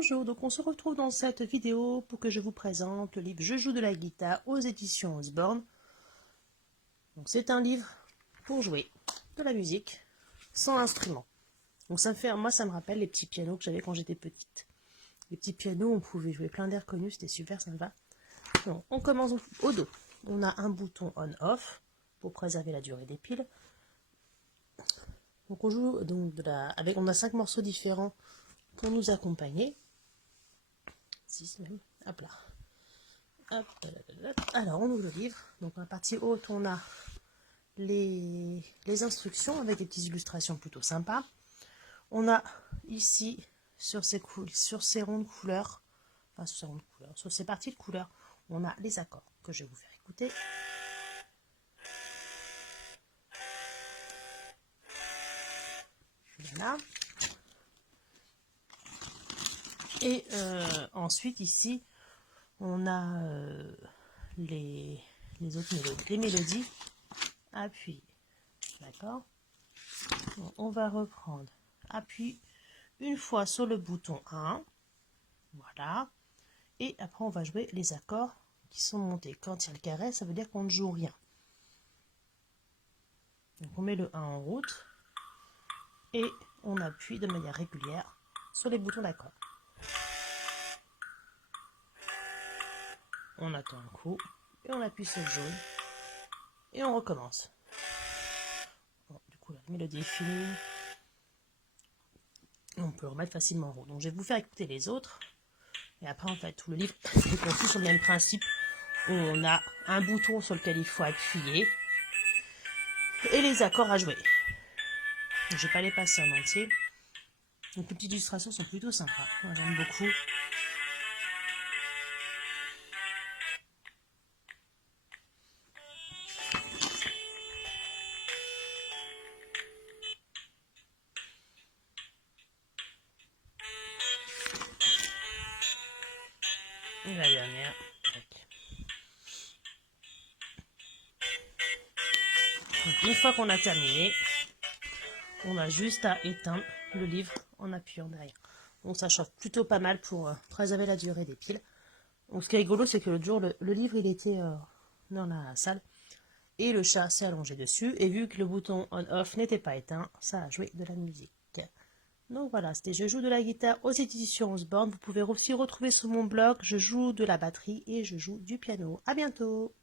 Bonjour, donc on se retrouve dans cette vidéo pour que je vous présente le livre Je joue de la guitare aux éditions Osborne. Donc c'est un livre pour jouer de la musique sans instrument. Donc moi ça me rappelle les petits pianos que j'avais quand j'étais petite. Les petits pianos, on pouvait jouer plein d'airs connus, c'était super sympa. Donc on commence au dos. On a un bouton on-off pour préserver la durée des piles. Donc on joue donc on a 5 morceaux différents pour nous accompagner. 6 même. Hop là. Hop, alors on ouvre le livre. Donc dans la partie haute, on a les instructions avec des petites illustrations plutôt sympas. On a ici sur ces rondes couleurs, enfin sur ces rondes couleurs, sur ces parties de couleurs, on a les accords que je vais vous faire écouter. Voilà. Et ensuite ici, on a les autres mélodies, les mélodies appuyées. D'accord. On va reprendre appui une fois sur le bouton 1. Voilà. Et après, on va jouer les accords qui sont montés. Quand il y a le carré, ça veut dire qu'on ne joue rien. Donc on met le 1 en route et on appuie de manière régulière sur les boutons d'accord. On attend un coup et on appuie sur le jaune et on recommence. Bon, du coup, la mélodie est finie. On peut le remettre facilement en route. Donc je vais vous faire écouter les autres. Et après, en fait, tout le livre est conçu sur le même principe. Où on a un bouton sur lequel il faut appuyer. Et les accords à jouer. Je ne vais pas les passer en entier. Donc les petites illustrations sont plutôt sympas. Moi, j'aime beaucoup. Et la dernière. Donc, une fois qu'on a terminé, on a juste à éteindre le livre en appuyant derrière. Donc ça chauffe plutôt pas mal pour préserver la durée des piles. Donc ce qui est rigolo, c'est que l'autre jour, le livre il était dans la salle et le chat s'est allongé dessus. Et vu que le bouton on-off n'était pas éteint, ça a joué de la musique. Donc voilà, c'était Je joue de la guitare aux éditions Osborne. Vous pouvez aussi retrouver sur mon blog, je joue de la batterie et je joue du piano. À bientôt!